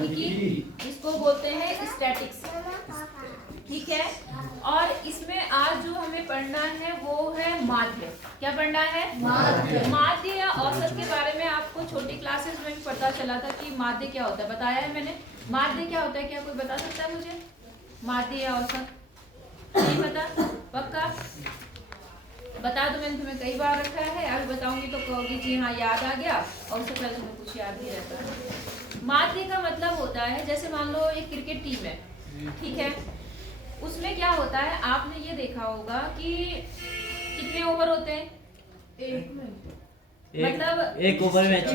सांख्यिकी, इसको बोलते हैं स्टैटिक्स, ठीक है। और इसमें आज जो हमें पढ़ना है वो है माध्य। क्या पढ़ना है? माध्य या औसत के बारे में आपको छोटी क्लासेस में भी पता चला था कि माध्य क्या होता है, बताया है मैंने। माध्य क्या होता है, क्या कोई बता सकता है मुझे? माध्य या औसत नहीं पता? पक्का बता दो, मैंने तुम्हें कई बार रखा है, अभी बताऊंगी तो कहोगी जी हाँ याद आ गया, और उससे पहले तुम्हें कुछ याद नहीं रहता है। माध्य का मतलब होता है, जैसे मान लो एक क्रिकेट टीम है, ठीक है, उसमें क्या होता है, आपने ये देखा होगा कि कितने ओवर होते हैं? मतलब एक ओवर में 6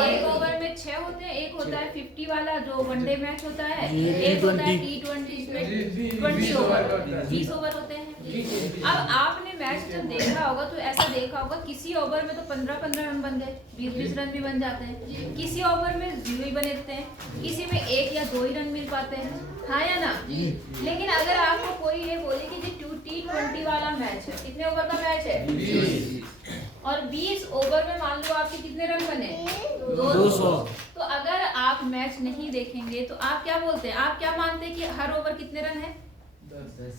एक ओवर में 6 होते हैं। एक होता है 50 वाला जो वनडे मैच होता है, एक होता है T20 इसमें 20 ओवर 20 ओवर होते हैं। अब आपने मैच जब देखा होगा तो ऐसा देखा होगा किसी ओवर में तो 15-15 रन बन गए, 20-20 रन भी बन जाते हैं, किसी ओवर में 0 ही बनेते हैं, किसी में 1 या 2 ही रन मिल पाते हैं, हाँ या ना? लेकिन अगर आपको कोई ये बोले कि जी T20 वाला मैच है, कितने ओवर का मैच है? 20, और 20 ओवर में मान लो आपके कितने रन बने? 200। तो अगर आप मैच नहीं देखेंगे तो आप क्या बोलते हैं, आप क्या मानते हैं कि हर ओवर कितने रन है?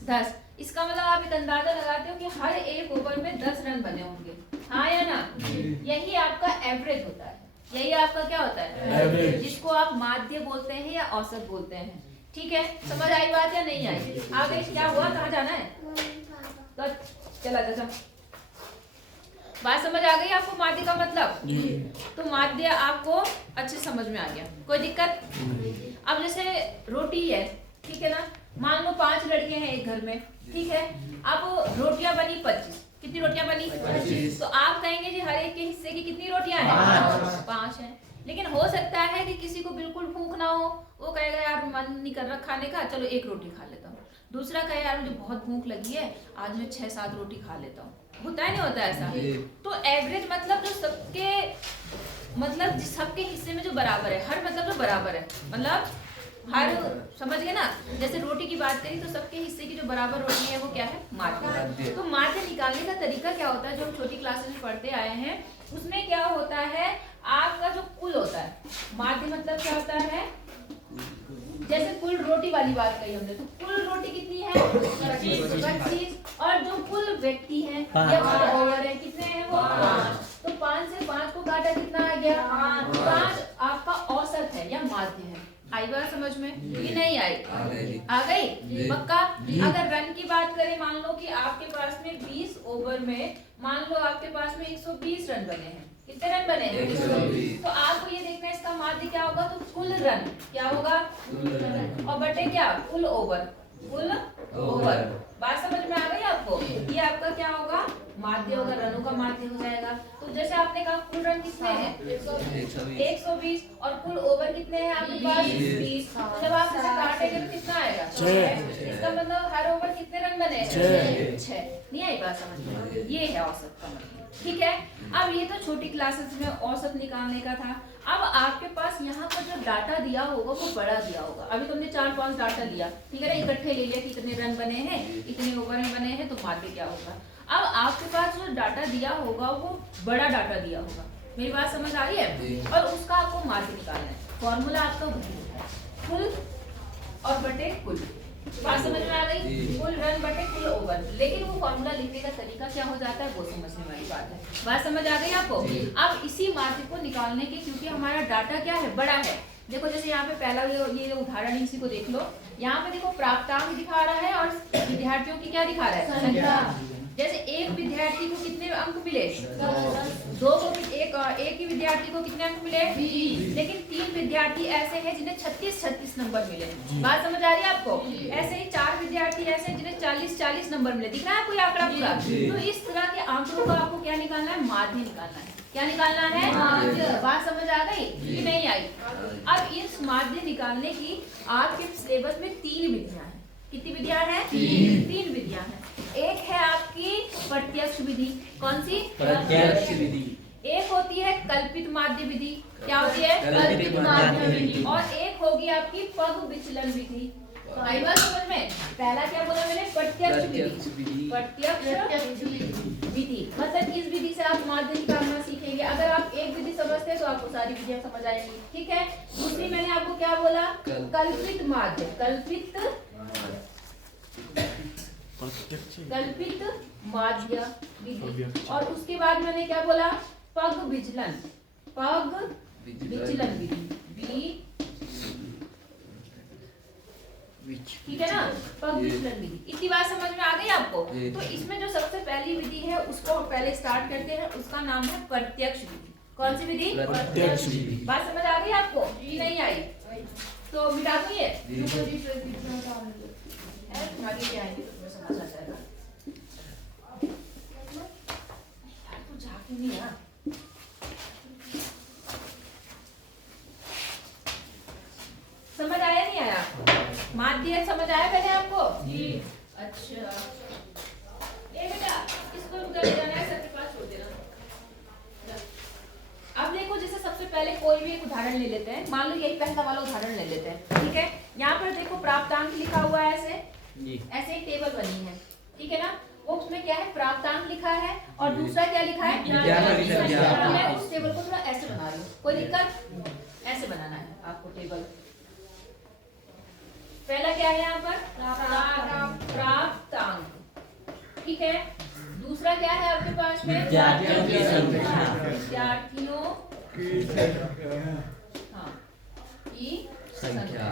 10। इसका मतलब आप एक अंदाजा लगाते हो कि हर एक ओवर में 10 रन बने होंगे, हाँ या ना? यही आपका एवरेज होता है, यही आपका क्या होता है? एवरेज, जिसको आप माध्य बोलते हैं या औसत बोलते हैं, ठीक है। समझ आई बात या नहीं आई? आगे क्या हुआ, कहाँ जाना है? तो चला जा, बात समझ आ गई आपको माध्य का मतलब? तो माध्य आपको अच्छे समझ में आ गया, कोई दिक्कत? अब जैसे रोटी है, ठीक है ना, मान लो 5 लड़के हैं एक घर में, ठीक है, अब रोटियां बनी 25। कितनी रोटियां बनी? 25। तो आप कहेंगे जी हर एक के हिस्से की कितनी रोटियां हैं? 5 हैं। लेकिन हो सकता है कि किसी को बिल्कुल भूख ना हो, वो कहेगा यार मन नहीं कर रहा खाने का, चलो 1 रोटी खा लेता हूँ। दूसरा कहे यार मुझे बहुत भूख लगी है, आज मैं 6-7 रोटी खा लेता हूँ। होता है नहीं होता ऐसा? तो एवरेज मतलब जो सबके मतलब सबके हिस्से में जो बराबर है, हर मतलब जो बराबर है, मतलब हर, समझ गए ना? जैसे रोटी की बात करी तो सबके हिस्से की जो बराबर रोटी है वो क्या है? माध्य। तो माध्य निकालने का तरीका क्या होता है, जो हम छोटी क्लासेस में पढ़ते आए हैं, उसमें क्या होता है, आपका जो कुल होता है, माध्य मतलब क्या होता है, जैसे कुल रोटी वाली बात कही हमने, तो कुल रोटी कितनी है? 25। और जो कुल व्यक्ति हैं या ओवर है कितने हैं? वो 5। तो 5 से 5 को काटा, कितना आ गया? 5 आपका औसत है या माध्य है। आई बात समझ में कि नहीं आई? आ गई पक्का? अगर रन की बात करें, मान लो कि आपके पास में 20 ओवर में मान लो आपके पास में 120 रन बने हैं। कितने रन बने हैं? 120। तो आपको ये देखना है इसका माध्य क्या होगा, तो कुल रन क्या होगा? और बटे क्या? कुल ओवर, कुल ओवर। बात समझ में आ गई आपको? ये आपका क्या होगा? माध्य होगा, रनों का माध्य हो जाएगा। तो जैसे आपने कहा कुल रन कितने हैं? 120। और कुल ओवर कितने हैं आपके पास? 20। तो जब आप इसे काटेंगे तो कितना आएगा? 6। इसका मतलब हर ओवर कितने रन बने? 6। नहीं आई बात समझ में? ये है औसत का मतलब, ठीक है। अब ये तो छोटी क्लासेस में औसत निकालने का था। अब आपके पास यहाँ पर जो डाटा दिया होगा वो बड़ा दिया होगा। अभी तुमने 4-5 डाटा लिया, ठीक है ना, इकट्ठे ले लिया कि इतने रन बने हैं, इतने ओवर में बने हैं, तो माध्य क्या होगा। अब आपके पास जो डाटा दिया होगा वो बड़ा डाटा दिया होगा, मेरी बात समझ आ रही है? और उसका आपको माध्य निकालना है। फॉर्मूला आपका वही होता है, कुल और बटे कुल। बात समझ में आ गई? कुल रन बटे कुल ओवर। लेकिन वो फॉर्मूला लिखने का तरीका क्या हो जाता है वो समझने वाली बात है। बात समझ आ गई आपको? अब इसी माध्य को निकालने के, क्योंकि हमारा डाटा क्या है? बड़ा है। देखो जैसे यहाँ पे पहला ये उदाहरण इसी को देख लो, यहाँ पे देखो प्राप्तांक दिखा रहा है और विद्यार्थियों की क्या दिखा रहा है? संख्या। जैसे एक विद्यार्थी को कितने अंक मिले? 2 को एक ही विद्यार्थी को कितने अंक मिले? 20। लेकिन 3 विद्यार्थी ऐसे हैं जिन्हें 36 नंबर मिले। बात समझ आ रही है आपको? ऐसे ही 4 विद्यार्थी ऐसे हैं जिन्हें 40 नंबर मिले। दिख रहा है कोई आंकड़ा पूरा? तो इस तरह के आंकड़ों का आपको क्या निकालना है? माध्य निकालना है। क्या निकालना है? माध्य। बात समझ आ गई कि नहीं आई? अब इस माध्य निकालने की आपके सिलेबस में 3 विधियां हैं। कितनी विधियां हैं? 3 विधियां हैं। एक है आपकी प्रत्यक्ष विधि। कौन सी? प्रत्यक्ष विधि। एक होती है कल्पित माध्य विधि। क्या होती है? कल्पित माध्य विधि। और एक होगी आपकी पग विचलन विधि। आई बात समझ में? पहला क्या बोला मैंने? प्रत्यक्ष विधि। प्रत्यक्ष विधि मतलब इस विधि से आप माध्य निकालना सीखेंगे। अगर आप एक विधि समझते हैं तो आपको सारी विधियां समझ आएंगी, ठीक है। दूसरी मैंने आपको क्या क्या बोला? कल्पित माध्य, कल्पित माध्य विधि। और उसके बाद मैंने क्या बोला? पग विचलन, पग विचलन विधि, ठीक है ना? पग विचलन विधि। इतनी बात समझ में आ गई आपको? तो इसमें जो सबसे पहली विधि है उसको पहले स्टार्ट करते हैं, उसका नाम है प्रत्यक्ष विधि। कौन सी विधि? प्रत्यक्ष विधि। बात समझ आ गई आपको? नहीं आई तो मिटा दूं ये? आगे क्या आएंगे तो तुम्हें समझ आ जाएगा। यार तू जाके नहीं यार। समझ आया नहीं आया? माध्य समझ आया पहले आपको? जी। अच्छा ये बेटा इसको उधर ले जाना है, सर के पास छोड़ देना। अब देखो जैसे सबसे पहले कोई भी एक उदाहरण ले लेते हैं, मान लो यही पहला वाला उदाहरण ले लेते हैं, ठीक है? यहाँ पर देखो प्राप्तांक लिखा हुआ है ऐसे, ऐसे एक टेबल बनी है, ठीक है ना? वो उसमें क्या है? प्राप्तांक लिखा है और दूसरा क्या लिखा है? मैं उस टेबल को थोड़ा ऐसे बना रही हूँ, कोई दिक्कत? ऐसे बनाना है आपको टेबल। पहला क्या है यहाँ पर? प्राप्तांक, ठीक है? दूसरा क्या है आपके पास में? विद्यार्थियों की संख्या।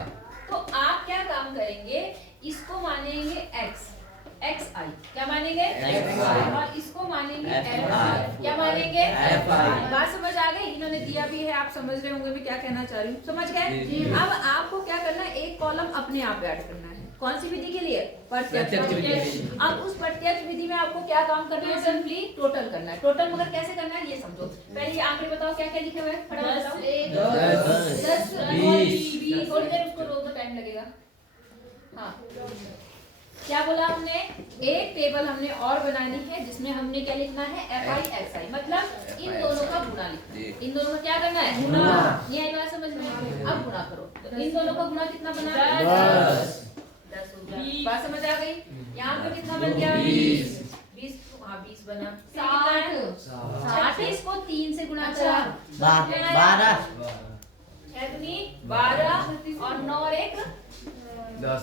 तो आप क्या काम करेंगे? इसको मानेंगे x, xi, क्या मानेंगे? xi, और इसको मानेंगे fi, क्या मानेंगे? fi। बात समझ आ गई? इन्होंने दिया भी है, आप समझ रहे होंगे मैं क्या कहना चाह रही हूँ, समझ गए? अब आपको क्या करना है? एक कॉलम अपने आप ऐड करना है। कौन सी विधि के लिए? प्रत्यक्ष विधि। अब उस प्रत्यक्ष विधि में आपको क्या काम करना है? सिंपली टोटल करना है। टोटल मगर कैसे करना है ये समझो। पहले ये आंकड़े बताओ क्या क्या लिखे हुए हैं, फटाफट बताओ। 10 20 थोड़ी देर उसको रोक दो, टाइम लगेगा। हाँ क्या बोला हमने? एक टेबल हमने और बनानी है जिसमें हमने क्या लिखना है? fi xi, मतलब इन दोनों का गुणा लिखना है। इन दोनों का क्या करना है? गुणा। ये आई बात समझ में? अब गुणा करो, तो इन दोनों का गुणा कितना बना? 10 हो गया। बात समझ आ गई? यहाँ पर कितना बन गया? 20। हाँ 20 बना। 60 इसको 3 से गुणा करा 12, 12 और 9 और 1 10।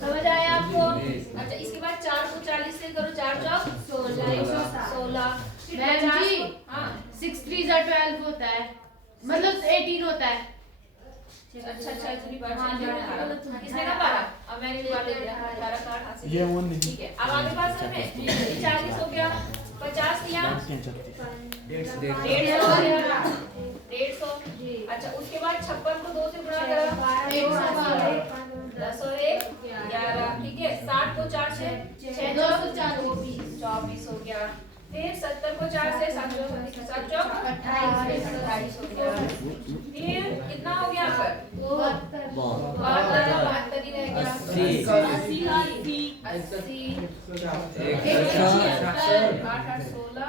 समझ आया आपको? अच्छा इसके बाद 4 को 40 से करो, 4 चौक 16। मैम जी, हाँ 6 3 12 होता है, मतलब 18 होता है। अच्छा इतनी बार किसने कहा 12? अब मैंने बात ले लिया 12 का 8 से। ये वो नहीं, ठीक है अब आगे पास में 40 हो गया, 50 दिया 150 हो गया 150। अच्छा उसके बाद 56 को 2 से गुणा करा 10 और 1 11। ठीक है 60 को 4 से 24 हो गया। फिर 70 को 4 से 7 चौक 28 हो गया। फिर कितना हो गया यहाँ पर? 72 ही रह गया। 80 8 8 16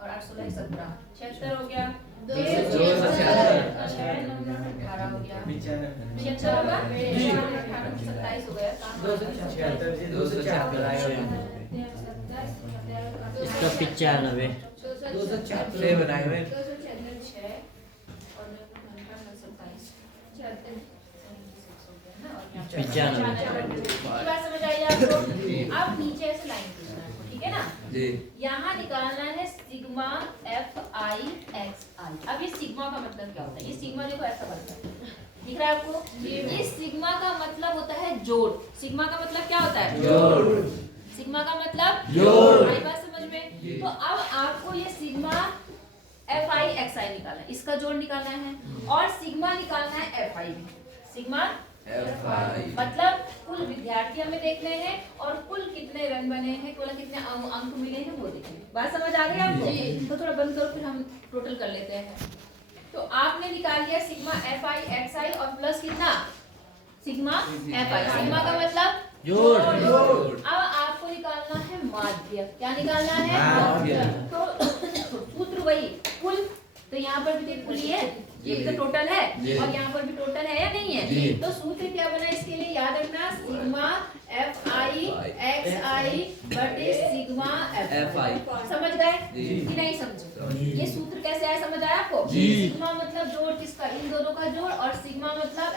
और 8 16 17 76 हो गया। 18 हो गया 76 होगा 27 हो गया। इसका 95 296 बनाए हुए बात समझ आई आपको? अब नीचे ऐसे लाइन खींचना है, ठीक है ना? यहाँ निकालना है सिग्मा fi xi। अब ये सिग्मा का मतलब क्या होता है? ये सिग्मा देखो ऐसा बनता है, दिख रहा है आपको? ये सिग्मा का मतलब होता है जोड़। सिग्मा का मतलब क्या होता है? जोड़। सिग्मा का मतलब जोड़। आई बात समझ में? तो अब आपको ये सिग्मा fi xi निकालना है, इसका जोड़ निकालना है और सिग्मा निकालना है fi में। सिग्मा मतलब कुल विद्यार्थी हमें देखने हैं और कुल कितने रन बने हैं, कुल कितने अंक मिले हैं वो देखने। बात समझ आ गई आपको? तो थोड़ा बंद करो फिर हम टोटल कर लेते हैं। तो आपने निकाल लिया सिग्मा fi xi और प्लस कितना? Sigma fi। सिग्मा का मतलब जोड़। अब आपको निकालना है माध्य। क्या निकालना है? माध्य। तो सूत्र वही कुल, तो यहाँ पर भी कुल ही है, ये भी तो टोटल है और यहाँ पर भी टोटल है या नहीं है? तो सूत्र क्या बना इसके लिए? याद रखना सिग्मा fi xi बटे सिग्मा fi। समझ गए कि नहीं समझे? ये सूत्र कैसे आया, समझ आया आपको? सिग्मा मतलब जोड़ किसका, इन दोनों का जोड़, और सिग्मा मतलब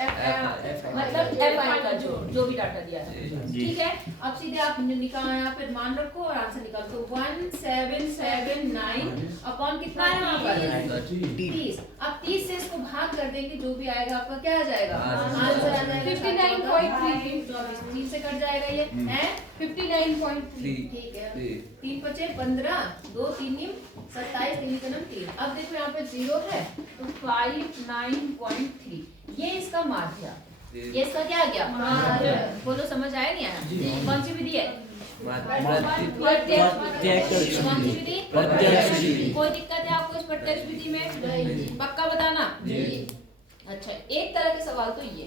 FI का जोड़, जो भी डाटा दिया है। ठीक है, अब सीधे आप निकाल यहाँ पे मान रखो और आंसर निकाल दो। 1779 अपॉन कितना है वहाँ पर 30। अब 30 से इसको भाग कर देंगे, जो भी आएगा आपका क्या आ जाएगा, आंसर आ जाएगा 59.3। 3 से कट जाएगा ये है 59.3। ठीक है, 3 बचे 15, 2 3 27, 3 जन्म 3। अब देखो यहाँ पे 0 है तो 59.3 ये इसका माध्य, ये इसका क्या आ गया माध्य। बोलो समझ आया नहीं आया? कौन सी विधि है? प्रत्यक्ष विधि। कोई दिक्कत है आपको इस प्रत्यक्ष विधि में? पक्का बताना। अच्छा, एक तरह के सवाल तो ये।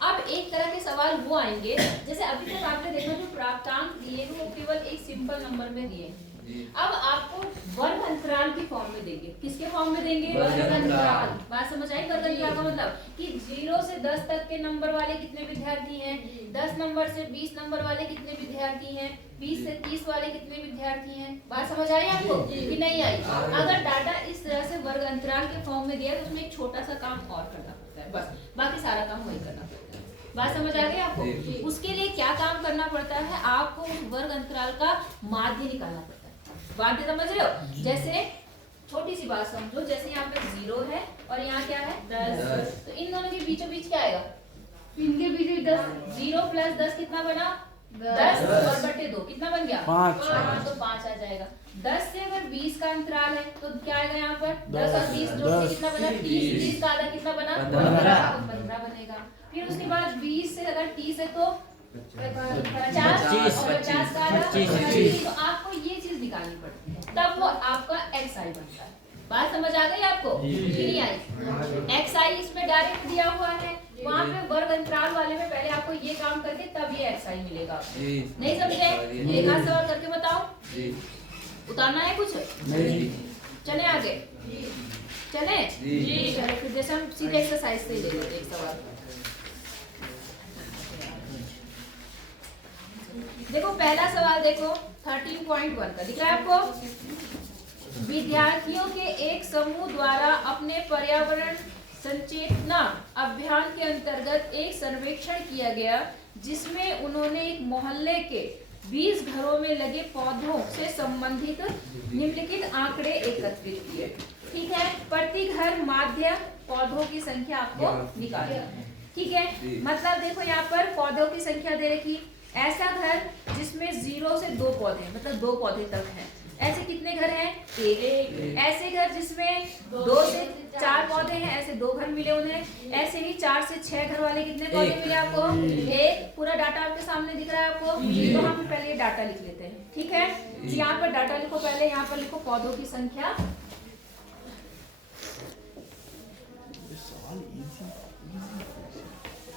अब एक तरह के सवाल वो आएंगे, जैसे अभी तक आपने देखा जो प्राप्तांक दिए वो केवल एक सिंपल नंबर में दिए। अब आपको वर्ग अंतराल की फॉर्म में देंगे। किसके फॉर्म में देंगे? वर्ग अंतराल। बात समझ आई? वर्ग अंतराल का मतलब कि 0 से 10 तक के नंबर वाले कितने विद्यार्थी हैं, 10 नंबर से 20 नंबर वाले कितने विद्यार्थी हैं, 20 से 30 वाले कितने विद्यार्थी हैं। बात समझ आई आपको कि नहीं आई? अगर डाटा इस तरह से वर्ग अंतराल के फॉर्म में दिया तो उसमें एक छोटा सा काम और करना पड़ता है, बस बाकी सारा काम वही करना पड़ता है। बात समझ आ गई आपको? उसके लिए क्या काम करना पड़ता है, आपको उस वर्ग अंतराल का माध्य निकालना पड़ता है। बात समझ रहे हो? जैसे छोटी सी बात समझो, जैसे यहाँ पे 0 है और यहाँ क्या है 10, तो इन दोनों के बीचों बीच क्या आएगा? इनके बीच 10। 0 प्लस 10 कितना बना? 10 और बटे 2 कितना बन गया? 5। तो 5 आ जाएगा। 10 से अगर 20 का अंतराल है तो क्या आएगा यहाँ पर? 10 और 20 जोड़ के कितना बना? 30। 30 का आधा कितना बना? 15 बनेगा। फिर उसके बाद 20 से अगर 30 है तो 50 और 50 का आधा 25। तो आपको ये चीज निकालनी पड़ती है, तब वो आपका XI बनता है। बात समझ आ गई आपको? नहीं आई? XI इसमें डायरेक्ट दिया हुआ है, वहाँ पे वर्ग अंतराल वाले में पहले आपको ये काम करके तब ये XI मिलेगा। नहीं समझे? एक आध सवाल करके बताओ। उतारना है कुछ? चले आगे, चले चलो फिर जैसे हम सीधे एक्सरसाइज से ही ले लेते एक सवाल। देखो पहला सवाल देखो 13.1 का दिख रहा है आपको। विद्यार्थियों के एक समूह द्वारा अपने पर्यावरण संचेतना अभियान के अंतर्गत एक सर्वेक्षण किया गया, जिसमें उन्होंने एक मोहल्ले के 20 घरों में लगे पौधों से संबंधित निम्नलिखित आंकड़े एकत्रित किए। ठीक है, प्रति घर माध्य पौधों की संख्या आपको निकालना है। ठीक है, मतलब देखो यहाँ पर पौधों की संख्या दे रखी। ऐसा घर जिसमें 0 से 2 पौधे हैं, मतलब 2 पौधे तक हैं, ऐसे कितने घर हैं? एक। ऐसे घर जिसमें 2 से 4 पौधे हैं, ऐसे 2 घर मिले उन्हें। ऐसे ही 4 से 6 घर वाले कितने पौधे मिले आपको? एक। पूरा डाटा आपके सामने दिख रहा है आपको? तो हम पहले डाटा लिख लेते हैं। ठीक है, यहाँ पर डाटा लिखो, पहले यहाँ पर लिखो पौधों की संख्या।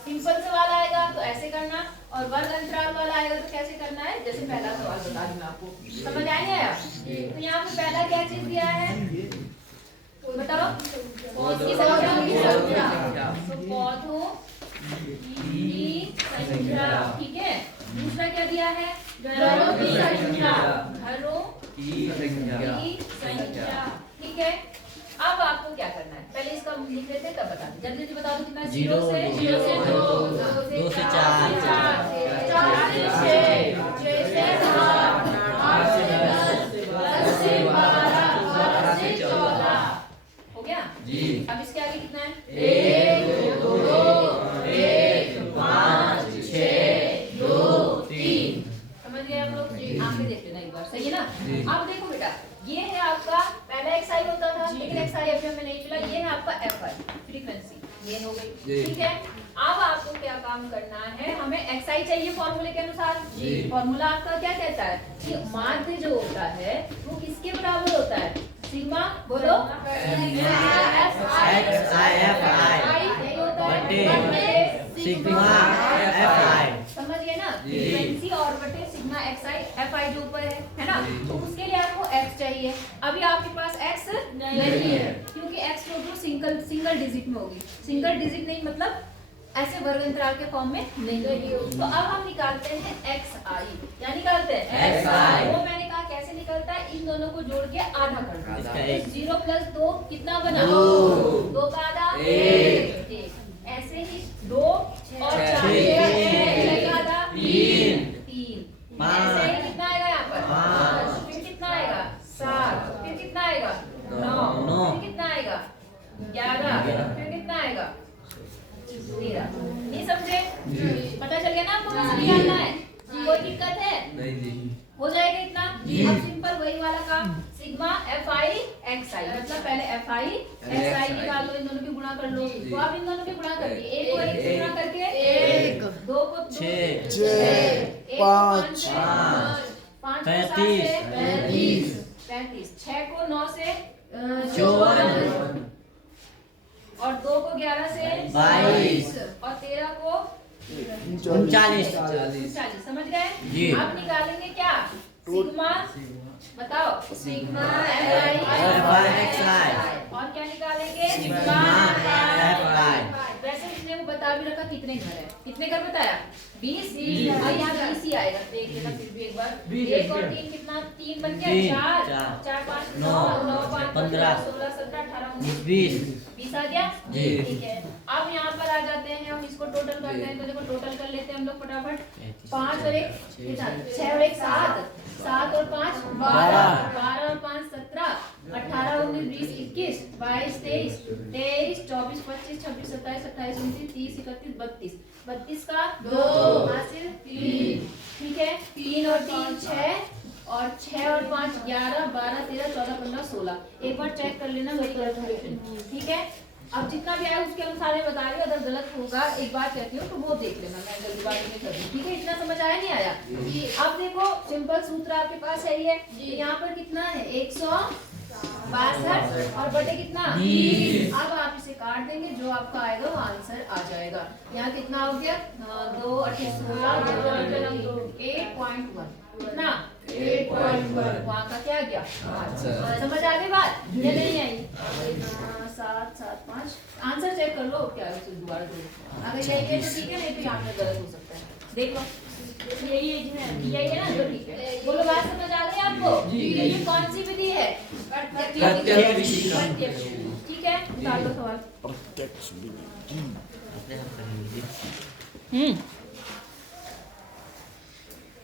सिंपल सवाल आएगा तो ऐसे करना, और वर्ग अंतराल वाला आएगा तो कैसे करना है, जैसे पहला सवाल बता दूं मैं आपको। समझ आएंगे आप? तो यहाँ पे पहला क्या चीज दिया है बताओ? इसकी संख्या, तो पौधों की संख्या। ठीक है, दूसरा क्या दिया है? घरों की संख्या। घरों की संख्या। ठीक है, अब आपको क्या करना है, पहले इसका लिख लेते हैं तब बता दें। जल्दी जल्दी बता दो कितना? 0 से 2, 2 से 4, 4 से 6, 6 से 8, 8 से 10, 10 से 12, 12 से 14। हो गया जी। अब इसके आगे कितना है? 1 2 1 5 6 2 3। समझ गए आप लोग? आंखें देख लेना एक बार, सही है ना? अब देखो बेटा, ये है आपका पहला XI होता था, लेकिन XI अभी हमें नहीं मिला। ये है आपका FI फ्रीक्वेंसी, ये हो गई। ठीक है, अब आपको क्या काम करना है, हमें XI चाहिए फॉर्मूले के अनुसार। फॉर्मूला आपका क्या कहता है कि माध्य जो होता है वो किसके बराबर होता है? सिग्मा बोलो, सिग्मा FI। समझ गए ना? फ्रीक्वेंसी और बटे सिग्मा XI FI जो ऊपर है ना? तो उसके लिए आपको X चाहिए। अभी आपके पास X नहीं है, क्योंकि X जो सिंगल डिजिट में होगी। सिंगल डिजिट नहीं मतलब ऐसे वर्ग अंतराल के फॉर्म में नहीं। तो अब हम निकालते हैं xi, क्या निकालते हैं xi। वो मैंने कहा कैसे निकलता है, इन दोनों को जोड़ के आधा कर दो। इसका तो एक। 0 + 2 कितना बना, दो। 2 का आधा एक। ऐसे ही 2 और 4 छह। का आधा 3। 3। पाँच। ऐसे ही कितना आएगा यहाँ पर, 5। फिर कितना आएगा 7, फिर कितना आएगा 9, नौ। फिर कितना आएगा 11, फिर कितना आएगा 13। नहीं समझे, पता चल गया ना आपको कैसे निकालना है, कोई दिक्कत है, नहीं जी। हो जाएगा इतना। अब सिंपल वही वाला काम, सिग्मा fi xi, मतलब पहले fi xi निकाल लो, इन दोनों की गुणा कर लो। तो आप इन दोनों की गुणा कर दिए, एक को एक से गुणा करके 1, 2 को 2, 6, 5, 5, 35, 6 को 9 से 54, और 2 को 11 से 22, और 13 को 39। 40। समझ गए? जी। अब निकालेंगे क्या, सिग्मा, बताओ, सिग्मा fi xi। और क्या निकालेंगे, सिग्मा fi। वैसे इसने वो बता भी रखा कितने घर है, कितने घर बताया 20, और यहाँ 20 ही आएगा, देख लेना फिर भी एक बार। 1 और 3 कितना, 3 बन गया, तीन, 4, चार, 4, 5, नौ, 9, 5, 15, 16, 17, 18, 19, 20। 20 आ गया। जी। ठीक है, अब यहाँ पर आ जाते हैं, हम इसको टोटल करते हैं। तो देखो टोटल कर लेते हैं हम लोग फटाफट। 5 और 1 6 और 1 7, 7 और 5 12, 12 और 5 17, 18 19 20 21 22 23 23 24 25 26 27 28 29 30 31 32, 32 का 2 हासिल 3। ठीक है, 3 और 3 6, और 6 और 5 11 12 13 14 15 16। एक बार चेक कर लेना मेरी गलत है, ठीक है। अब जितना भी आया उसके अनुसार मैं बता रही हूँ, अगर गलत होगा एक बार कहती हूँ तो वो देख लेना, मैं जल्दीबाजी में कर दूँ, ठीक है। इतना समझ आया नहीं आया? अब देखो सिंपल सूत्र आपके पास है ये, यहाँ पर कितना है 162 और बटे कितना 20। अब आप इसे काट देंगे, जो आपका आएगा वो आंसर आ जाएगा। यहाँ कितना हो गया 2 8 16 8.1 कितना 8.1, वहाँ का क्या गया 5। समझ आ गई बात या नहीं आई? 7 7 5 आंसर चेक कर लो क्या है, उसे दोबारा दो। अगर यही है तो ठीक है, नहीं तो यहाँ पे गलत हो सकता है, देख लो। यही है ना, तो ठीक है। बोलो बात समझ आ गई आपको? ये कौन सी विधि है? प्रत्यक्ष विधि। प्रत्यक्ष। ठीक है, निकाल लो सवाल। प्रत्यक्ष विधि।